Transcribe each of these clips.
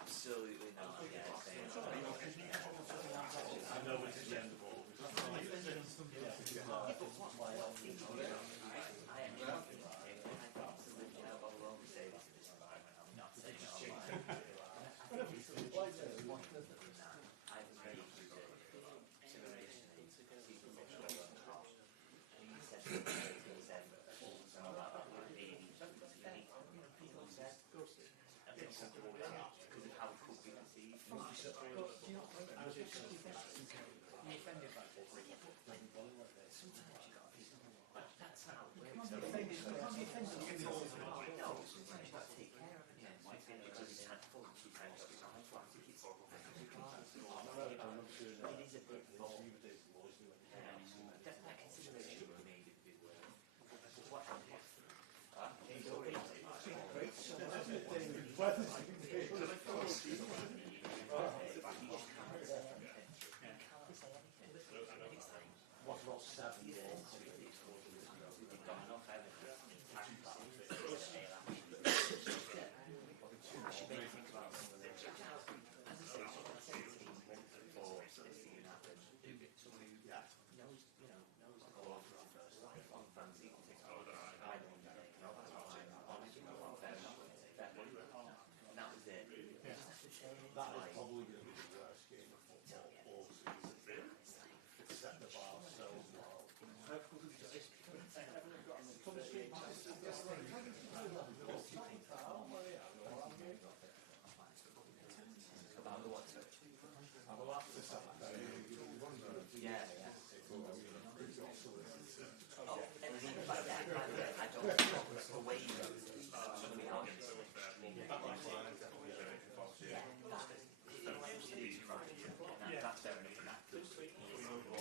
Absolutely not. Yeah, I know it's at the end of all.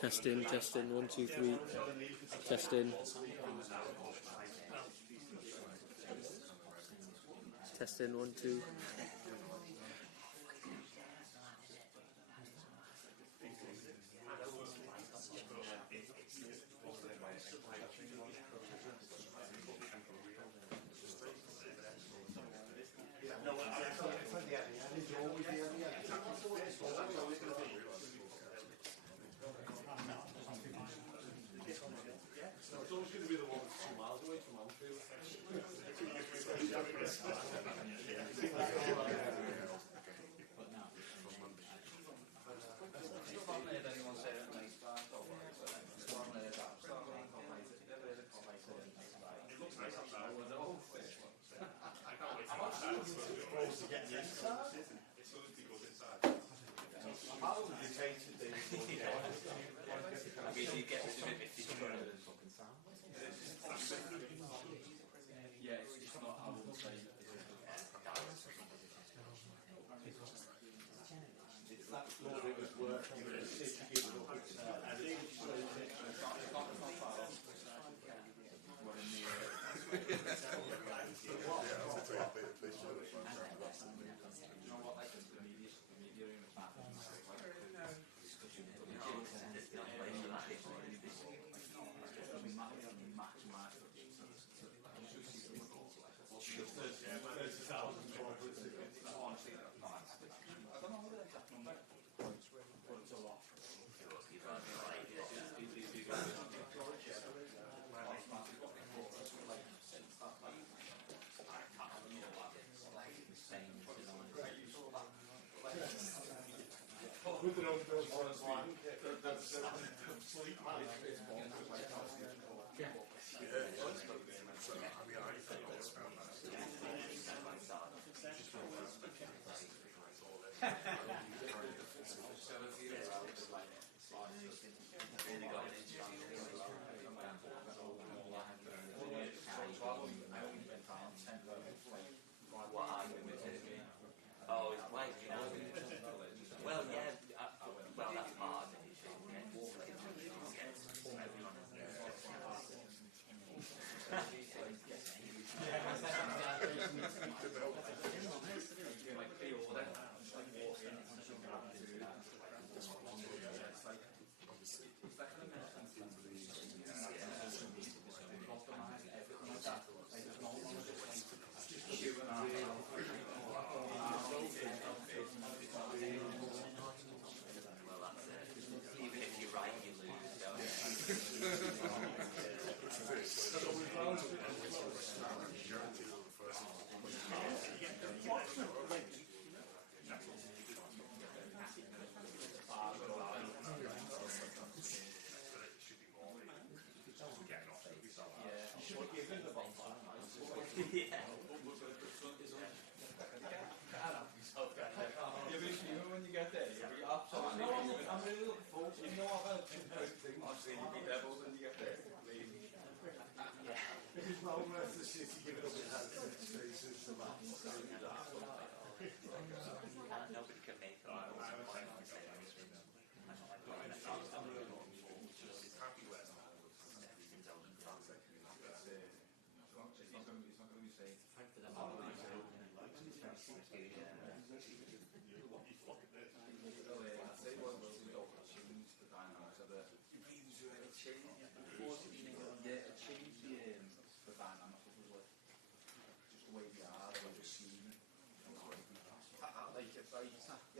Testing, 1, 2, 3. Testing. Testing, 1, 2. It's always going to be the one that's 2 miles away from Anfield. Well, yeah, Yeah. You'll be sure when you get there, you'll be absolutely. I'm really looking forward to it. You know, I've heard two great things. I've seen you beat Devils when you get there. If it's well worth the city giving up his hands to the faces to that. Nobody can make them. Yeah.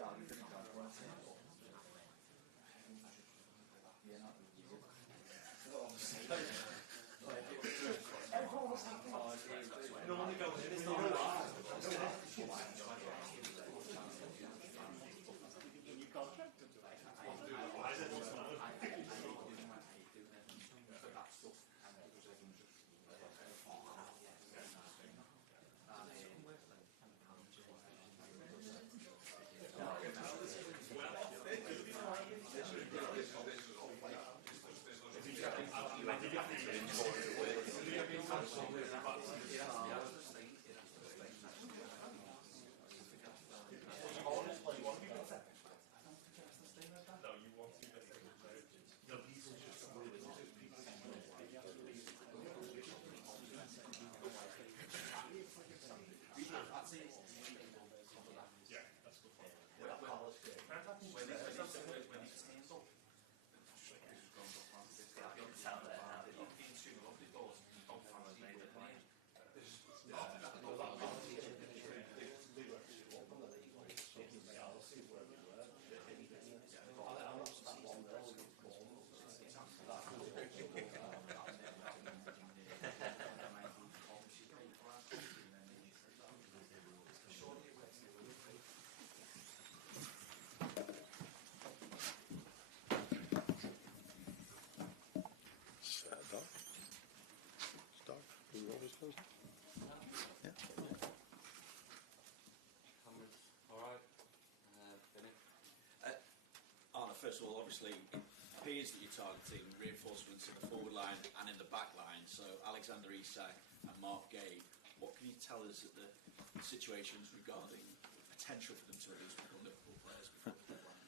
Arne, first of all, obviously, it appears that you're targeting reinforcements in the forward line and in the back line. So, Alexander Isak and Mark Gabe, what can you tell us at the situations regarding potential for them to release become Liverpool players before the deadline?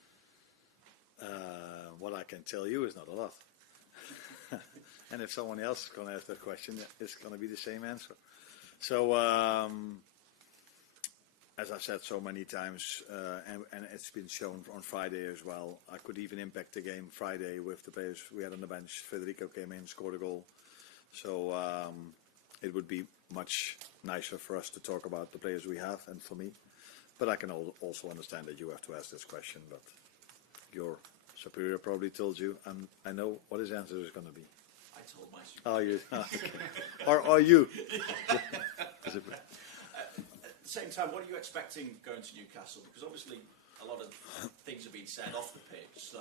What I can tell you is not a lot. And if someone else is going to ask that question, it's going to be the same answer. So, as I've said so many times, and it's been shown on Friday as well, I could even impact the game Friday with the players we had on the bench. Federico came in, scored a goal. So it would be much nicer for us to talk about the players we have and for me. But I can also understand that you have to ask this question. But your superior probably told you, and I know what his answer is going to be. I told my superior. Are you? Or are you? At the same time, what are you expecting going to Newcastle? Because obviously a lot of things have been said off the pitch, so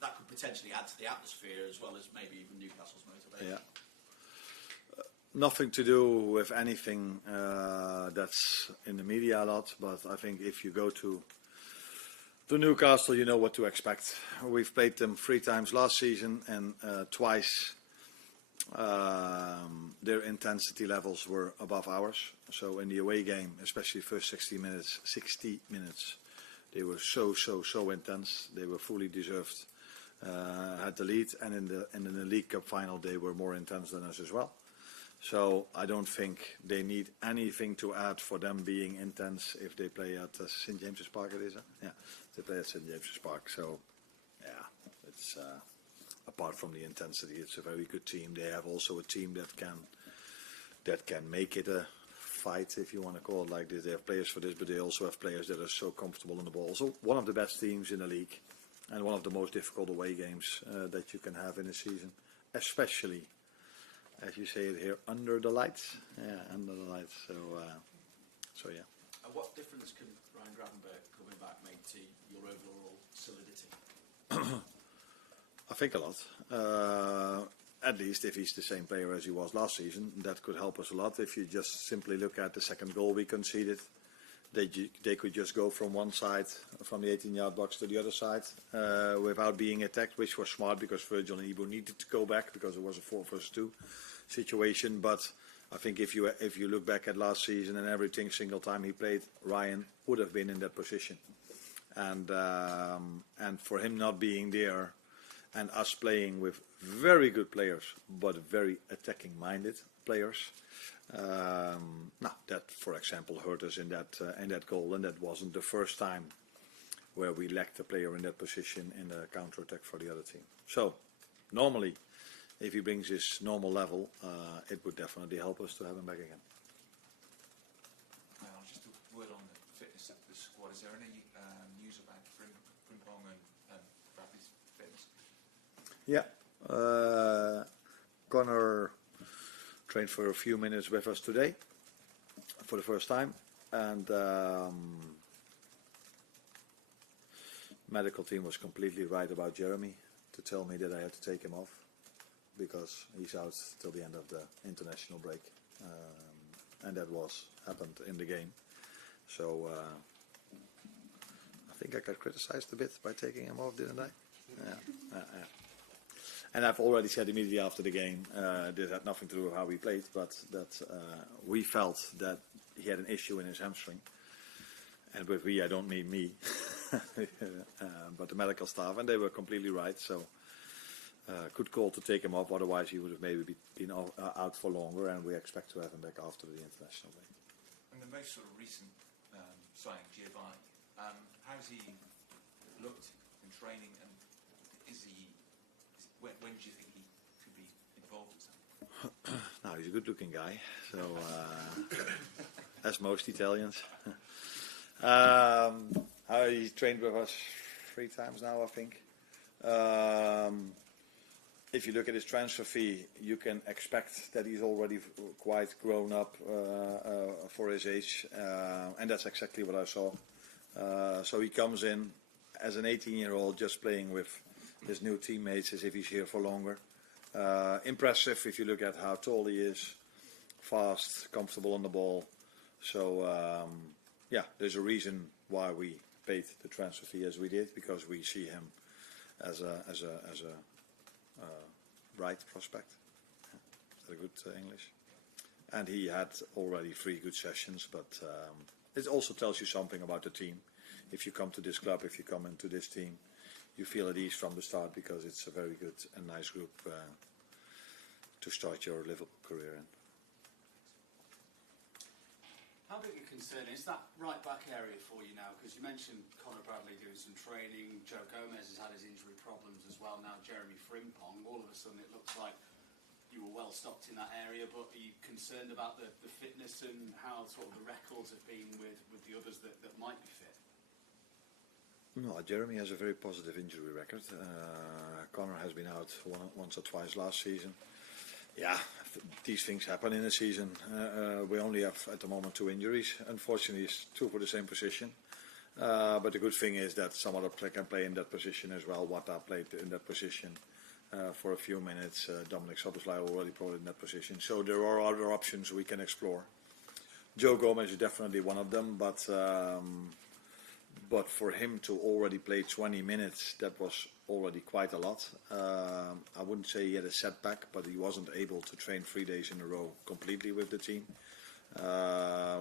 that could potentially add to the atmosphere as well as maybe even Newcastle's motivation. Yeah. Nothing to do with anything that's in the media a lot, but I think if you go to Newcastle, you know what to expect. We've played them 3 times last season, and twice their intensity levels were above ours. So in the away game, especially first 60 minutes, they were so intense. They were fully deserved. Had the lead, and in the League Cup final, they were more intense than us as well. So I don't think they need anything to add for them being intense if they play at St James's Park. It is, huh? Yeah, they play at St James's Park. So yeah, it's apart from the intensity, it's a very good team. They have also a team that can make it a fight, if you want to call it like this. They have players for this, but they also have players that are so comfortable in the ball. So one of the best teams in the league, and one of the most difficult away games that you can have in a season, especially, as you say it here, under the lights. Yeah, under the lights. So yeah. And what difference can Ryan Gravenberg coming back make to your overall solidity? I think a lot. at least if he's the same player as he was last season, that could help us a lot. If you just simply look at the second goal we conceded, they could just go from one side, from the 18-yard box to the other side, without being attacked, which was smart because Virgil and Ibu needed to go back because it was a 4-versus-2 situation. But I think if you look back at last season and every single time he played, Ryan would have been in that position. And for him not being there, and us playing with very good players, but very attacking-minded players, that, for example, hurt us in that goal, and that wasn't the first time where we lacked a player in that position in the counter-attack for the other team. So, normally, if he brings his normal level, it would definitely help us to have him back again. Just a word on the fitness of the squad. Is there any news about Frimpong and Bradley's fitness? Yeah, Connor trained for a few minutes with us today for the first time, and medical team was completely right about Jeremy to tell me that I had to take him off because he's out till the end of the international break, and that happened in the game. So I think I got criticized a bit by taking him off, didn't I? Yeah. And I've already said immediately after the game, this had nothing to do with how we played, but that we felt that he had an issue in his hamstring. And with we, I don't mean me, but the medical staff, and they were completely right. So good call to take him off, otherwise he would have maybe been out for longer, and we expect to have him back after the international break. And the most sort of recent signing, Giovanni, how's he looked in training, and when do you think he could be involved in something? Now, he's a good-looking guy, so as most Italians. He trained with us 3 times now, I think. If you look at his transfer fee, you can expect that he's already quite grown up for his age, and that's exactly what I saw. So he comes in as an 18-year-old just playing with his new teammates as if he's here for longer. Impressive if you look at how tall he is, fast, comfortable on the ball. So there's a reason why we paid the transfer fee as we did, because we see him as a bright prospect. Is that a good English? And he had already 3 good sessions, but it also tells you something about the team. If you come to this club, if you come into this team, you feel at ease from the start because it's a very good and nice group to start your Liverpool career in. How big a concern is that right back area for you now? Because you mentioned Conor Bradley doing some training, Joe Gomez has had his injury problems as well, now Jeremy Frimpong. All of a sudden it looks like you were well stocked in that area, but are you concerned about the fitness and how sort of the records have been with the others that might be fit? No, Jeremy has a very positive injury record. Connor has been out once or twice last season. Yeah, these things happen in a season. We only have at the moment 2 injuries. Unfortunately, it's 2 for the same position. But the good thing is that some other player can play in that position as well. Wata played in that position for a few minutes. Dominic Soboslai already played in that position. So there are other options we can explore. Joe Gomez is definitely one of them, but for him to already play 20 minutes, that was already quite a lot. I wouldn't say he had a setback, but he wasn't able to train 3 days in a row completely with the team,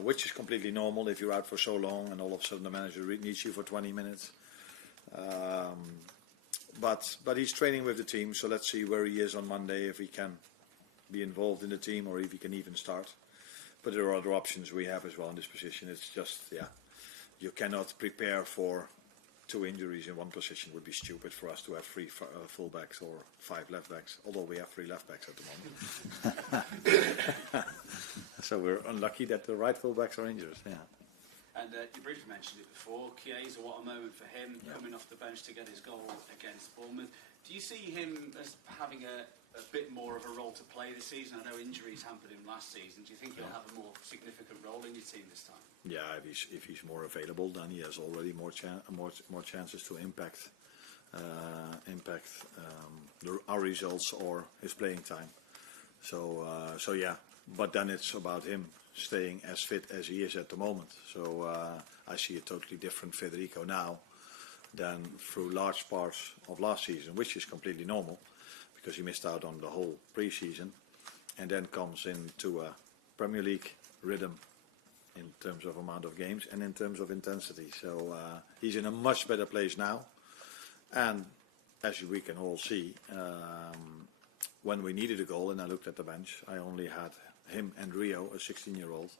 which is completely normal if you're out for so long and all of a sudden the manager needs you for 20 minutes. But he's training with the team, so let's see where he is on Monday, if he can be involved in the team or if he can even start. But there are other options we have as well in this position. It's just, you cannot prepare for 2 injuries in one position. Would be stupid for us to have 3 fullbacks or 5 left backs, although we have 3 left backs at the moment. So we're unlucky that the right fullbacks are injured. Yeah. And you briefly mentioned it before, Chiesa, what a moment for him, coming off the bench to get his goal against Bournemouth. Do you see him as having a bit more of a role to play this season? I know injuries hampered him last season. Do you think he'll have a more significant role in your team this time? Yeah, if he's more available, then he has already more chances to impact impact our results or his playing time. So yeah, but then it's about him staying as fit as he is at the moment. So I see a totally different Federico now than through large parts of last season, which is completely normal because he missed out on the whole pre-season and then comes into a Premier League rhythm in terms of amount of games and in terms of intensity. So he's in a much better place now. And as we can all see, when we needed a goal and I looked at the bench, I only had him and Rio, a 16-year-old,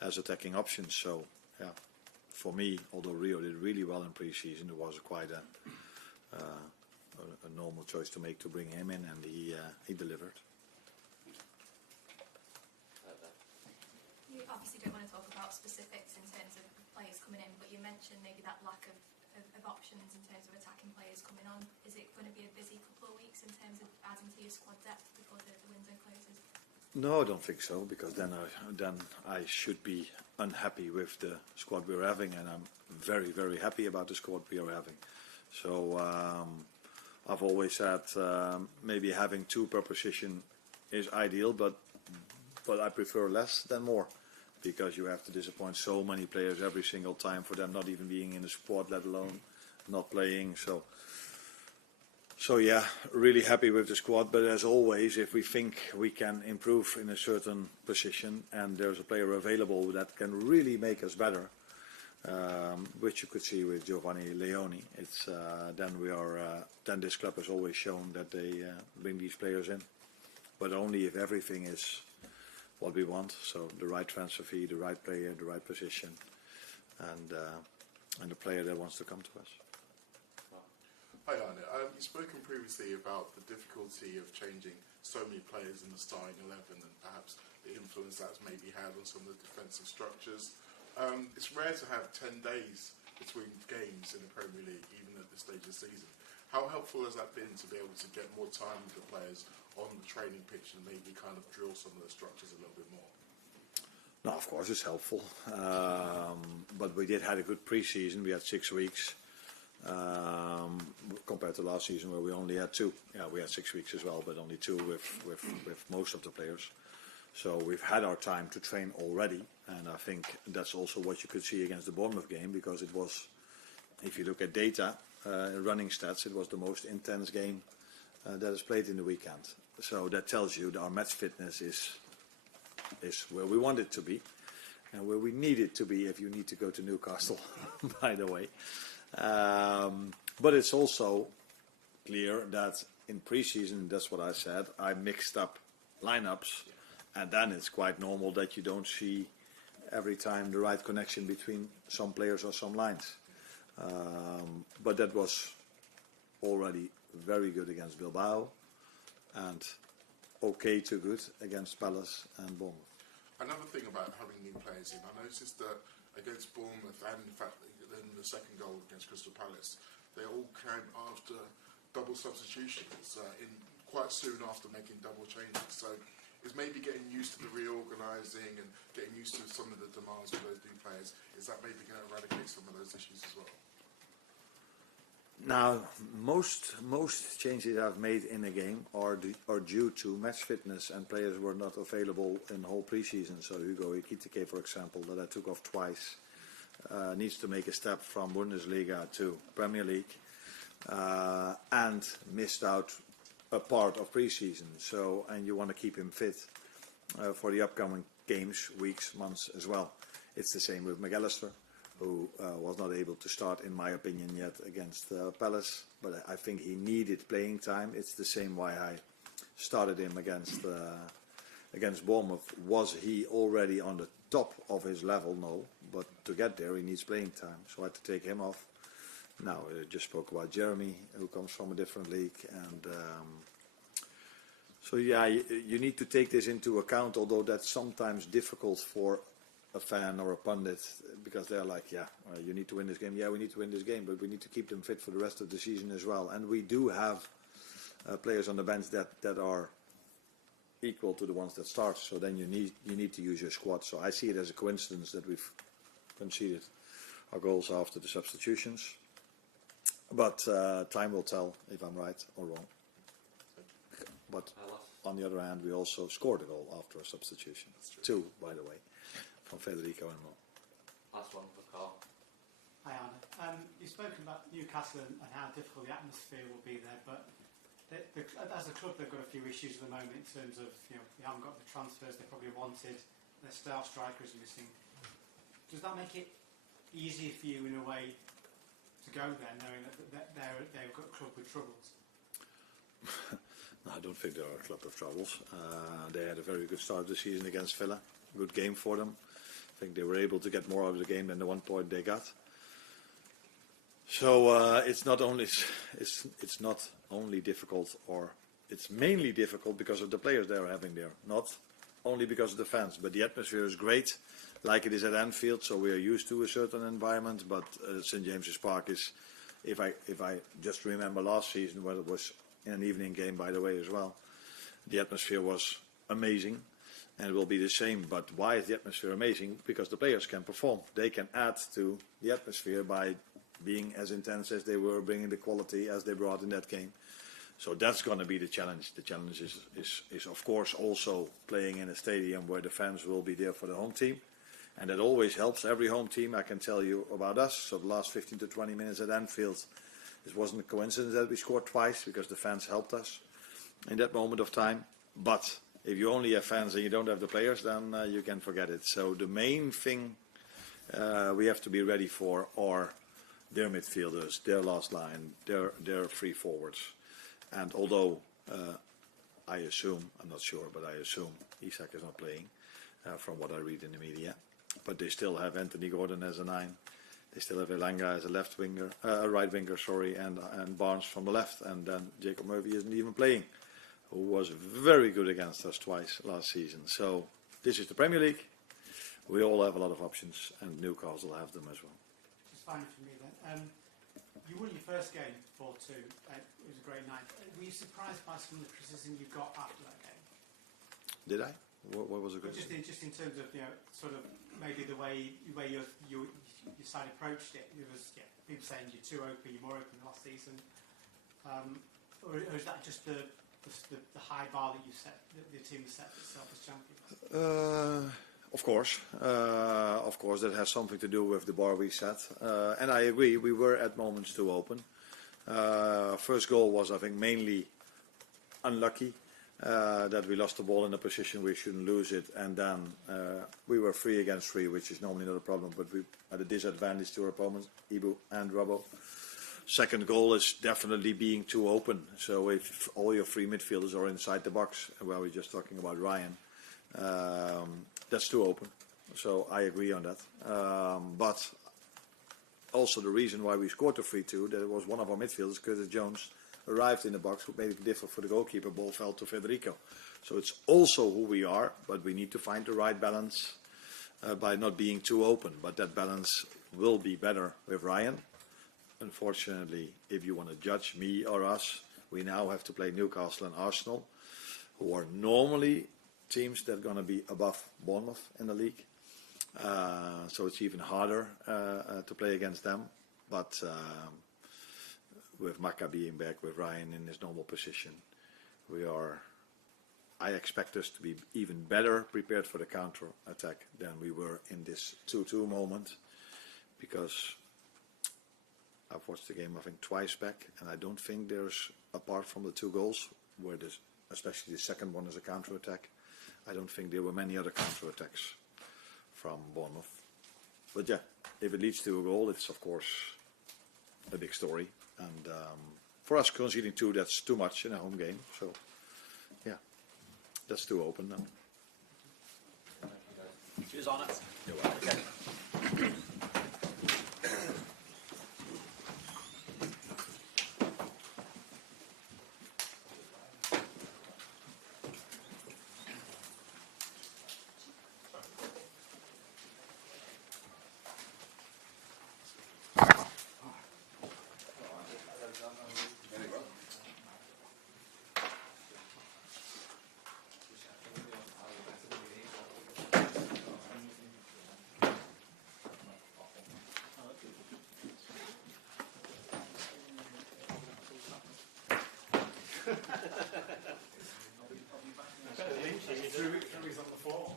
as attacking options. So yeah, for me, although Rio did really well in pre-season, it was quite a normal choice to make to bring him in, and he delivered. You obviously don't want to talk about specifics in terms of players coming in, but you mentioned maybe that lack of options in terms of attacking players coming on. Is it going to be a busy couple of weeks in terms of adding to your squad depth before the window closes? No, I don't think so, because then I should be unhappy with the squad we're having, and I'm very, very happy about the squad we are having. So I've always said maybe having 2 per position is ideal, but I prefer less than more, because you have to disappoint so many players every single time for them not even being in the squad, let alone not playing. So yeah, really happy with the squad, but as always, if we think we can improve in a certain position and there's a player available that can really make us better, which you could see with Giovanni Leoni, it's then this club has always shown that they bring these players in, but only if everything is what we want. So the right transfer fee, the right player, the right position, and the player that wants to come to us. Hi Arne, you've spoken previously about the difficulty of changing so many players in the starting 11 and perhaps the influence that's maybe had on some of the defensive structures. It's rare to have 10 days between games in the Premier League, even at this stage of the season. How helpful has that been to be able to get more time with the players on the training pitch and maybe kind of drill some of the structures a little bit more? No, of course it's helpful, but we did have a good pre-season. We had 6 weeks. Compared to last season where we only had 2. Yeah, we had 6 weeks as well, but only 2 with most of the players. So we've had our time to train already, and I think that's also what you could see against the Bournemouth game, because it was, if you look at data, running stats, it was the most intense game that is played in the weekend. So that tells you that our match fitness is where we want it to be, and where we need it to be if you need to go to Newcastle, by the way. But it's also clear that in pre-season, that's what I said, I mixed up lineups, and then it's quite normal that you don't see every time the right connection between some players or some lines. But that was already very good against Bilbao and okay to good against Palace and Bournemouth. Another thing about having new players in, I noticed that against Bournemouth and in fact in the second goal against Crystal Palace, they all came after double substitutions in quite soon after making double changes. So is maybe getting used to the reorganising and getting used to some of the demands for those new players, is that maybe going to eradicate some of those issues as well? Now, most changes I've made in a game are due to match fitness, and players were not available in the whole pre-season. So Hugo Ekitike, for example, that I took off twice, needs to make a step from Bundesliga to Premier League, and missed out a part of pre-season. So, and you want to keep him fit for the upcoming games, weeks, months as well. It's the same with McAllister, who was not able to start, in my opinion, yet against Palace. But I think he needed playing time. It's the same why I started him against Bournemouth. Was he already on the top of his level? No. But to get there, he needs playing time. So I had to take him off. Now, I just spoke about Jeremy, who comes from a different league. And so, yeah, you need to take this into account, although that's sometimes difficult for a fan or a pundit, because they're like, yeah, you need to win this game. Yeah, we need to win this game, but we need to keep them fit for the rest of the season as well. And we do have players on the bench that are equal to the ones that start. So then you need to use your squad. So I see it as a coincidence that we've conceded our goals after the substitutions. But time will tell if I'm right or wrong. But on the other hand, we also scored a goal after a substitution. 2, by the way, from Federico and Mo. Last one for Carl. Hi, Arne. You've spoken about Newcastle and how difficult the atmosphere will be there, but as a club, they've got a few issues at the moment in terms of, they haven't got the transfers they probably wanted. Their star striker is missing. Does that make it easier for you in a way to go there, knowing that they've got a club with troubles? No, I don't think they're a club of troubles. They had a very good start of the season against Villa. Good game for them. I think they were able to get more out of the game than the 1 point they got. So it's not only difficult, or it's mainly difficult because of the players they are having there, not only because of the fans. But the atmosphere is great, like it is at Anfield. So we are used to a certain environment. But St James's Park is, if I just remember last season, where it was in an evening game, by the way, as well, the atmosphere was amazing, and it will be the same. But why is the atmosphere amazing? Because the players can perform. They can add to the atmosphere by being as intense as they were, bringing the quality as they brought in that game. So that's going to be the challenge. The challenge is of course also playing in a stadium where the fans will be there for the home team, and that always helps every home team. I can tell you about us. So the last 15 to 20 minutes at Anfield, it wasn't a coincidence that we scored twice, because the fans helped us in that moment of time. But if you only have fans and you don't have the players, then you can forget it. So the main thing we have to be ready for are their midfielders, their last line, their free forwards. And although I assume, I'm not sure, but I assume Isak is not playing, from what I read in the media. But they still have Anthony Gordon as a 9. They still have Elanga as a right winger, and Barnes from the left. And then Jacob Murphy isn't even playing, who was very good against us twice last season. So this is the Premier League. We all have a lot of options, and Newcastle have them as well. Just finally for me then. You won your first game 4-2. It was a great night. Were you surprised by some of the criticism you got after that game? Did I? What was it? Just in terms of, sort of maybe the way your side approached it. There was people saying you're too open, you're more open than last season. Or is that just the high bar that you set, that the team set itself as champions? Of course, that has something to do with the bar we set. And I agree, we were at moments too open. First goal was, I think, mainly unlucky. That we lost the ball in a position we shouldn't lose it, and then we were 3 against 3, which is normally not a problem, but we had a disadvantage to our opponents, Ibu and Robbo. Second goal is definitely being too open. So if all your 3 midfielders are inside the box, well, we're just talking about Ryan, that's too open. So I agree on that. But also the reason why we scored the 3-2, that it was one of our midfielders, Curtis Jones, arrived in the box, what made it difficult for the goalkeeper. Ball fell to Federico. So it's also who we are, but we need to find the right balance by not being too open. But that balance will be better with Ryan. Unfortunately, if you want to judge me or us, we now have to play Newcastle and Arsenal, who are normally teams that are going to be above Bournemouth in the league. So it's even harder to play against them. But with Maka being back, with Ryan in his normal position, I expect us to be even better prepared for the counter attack than we were in this 2-2 moment, because I've watched the game, I think, twice back, and I don't think there's, apart from the 2 goals, where there's, especially the second one is a counter attack, I don't think there were many other counter attacks from Bournemouth. But yeah, if it leads to a goal, it's of course a big story. And for us, conceding 2, that's too much in a home game. So, yeah, that's too open now. Cheers, Arne. You're welcome. He's on the floor.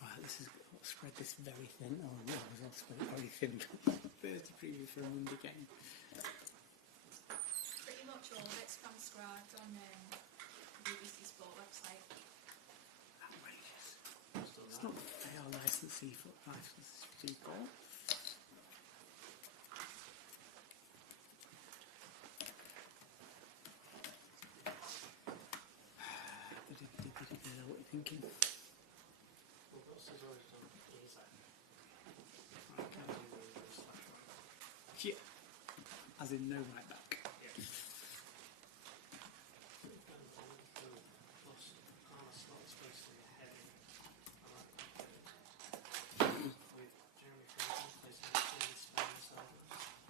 Right, this is I'll spread this very thin. Oh no, I'll spread it very thin. First preview for a Monday game. Pretty much all of it's transcribed on BBC Sport website. Outrageous. It's not fair licensee for ball. What are you thinking? Yeah. As in no right back.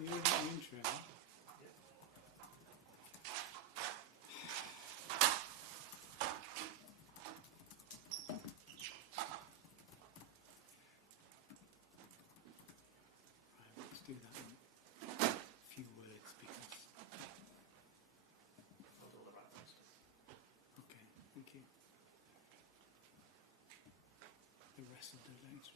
You're in the intro. Let's do that one. A few words because. Okay, thank you. The rest of the legs.